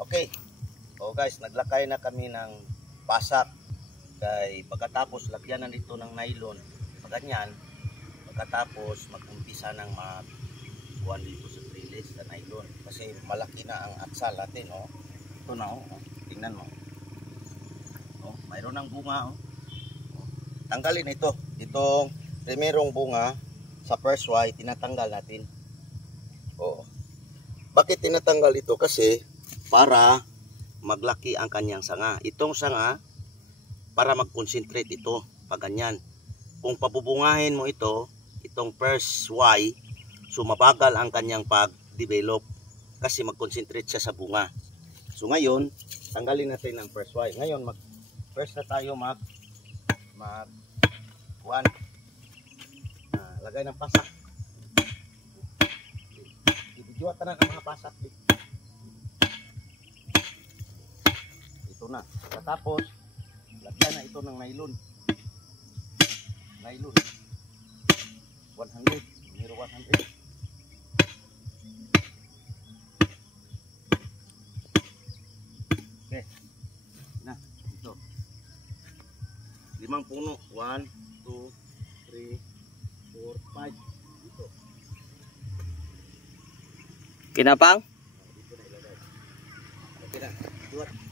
Okay. O guys, naglakay na kami ng pasak. Kay pagkatapos lagyan na nito ng nylon. Ganyan. Pagkatapos mag-umpisa ng magkuhan dito sa trellis sa nylon. Kasi malaki na ang atsal natin. Oh. Ito na. Oh. Tingnan mo. Oh, mayroon ng bunga. Oh. Tanggalin ito. Itong primerong bunga sa first Y, tinatanggal natin. Oh. Bakit tinatanggal ito? Kasi para maglaki ang kanyang sanga. Itong sanga, para mag-concentrate ito, pag ganyan. Kung pabubungahin mo ito, itong first Y, so mabagal ang kanyang pag-develop kasi mag-concentrate siya sa bunga. So ngayon, tanggalin natin ang first Y. Ngayon, first na tayo lagay ng pasak. Ibigyan ka na ng mga pasak. Ito na. Tapos, lagyan na ito ng nylon. Nylon. 100. Numero 100. Okay. Na. Ito. 5 puno. 1, 2, 3, 4, 5. Ito. Kinapang? Dito na ilagay. Okay na. Duwat.